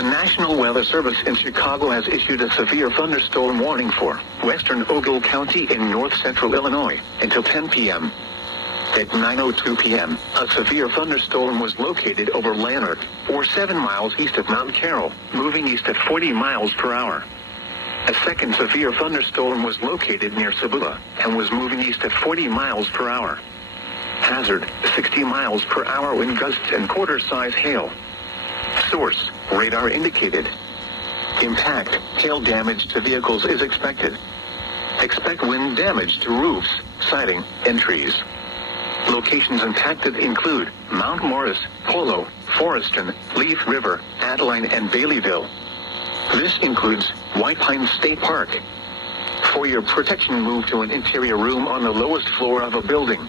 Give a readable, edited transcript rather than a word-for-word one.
The National Weather Service in Chicago has issued a severe thunderstorm warning for western Ogle County in north-central Illinois until 10 p.m. At 9:02 p.m., a severe thunderstorm was located over Lanark, or 7 miles east of Mount Carroll, moving east at 40 miles per hour. A second severe thunderstorm was located near Cibula and was moving east at 40 miles per hour. Hazard, 60 miles per hour wind gusts and quarter-size hail. Source, radar indicated. Impact, hail damage to vehicles is expected. Expect wind damage to roofs, siding, and trees. Locations impacted include Mount Morris, Polo, Forreston, Leaf River, Adeline, and Baileyville. This includes White Pine State Park. For your protection, move to an interior room on the lowest floor of a building.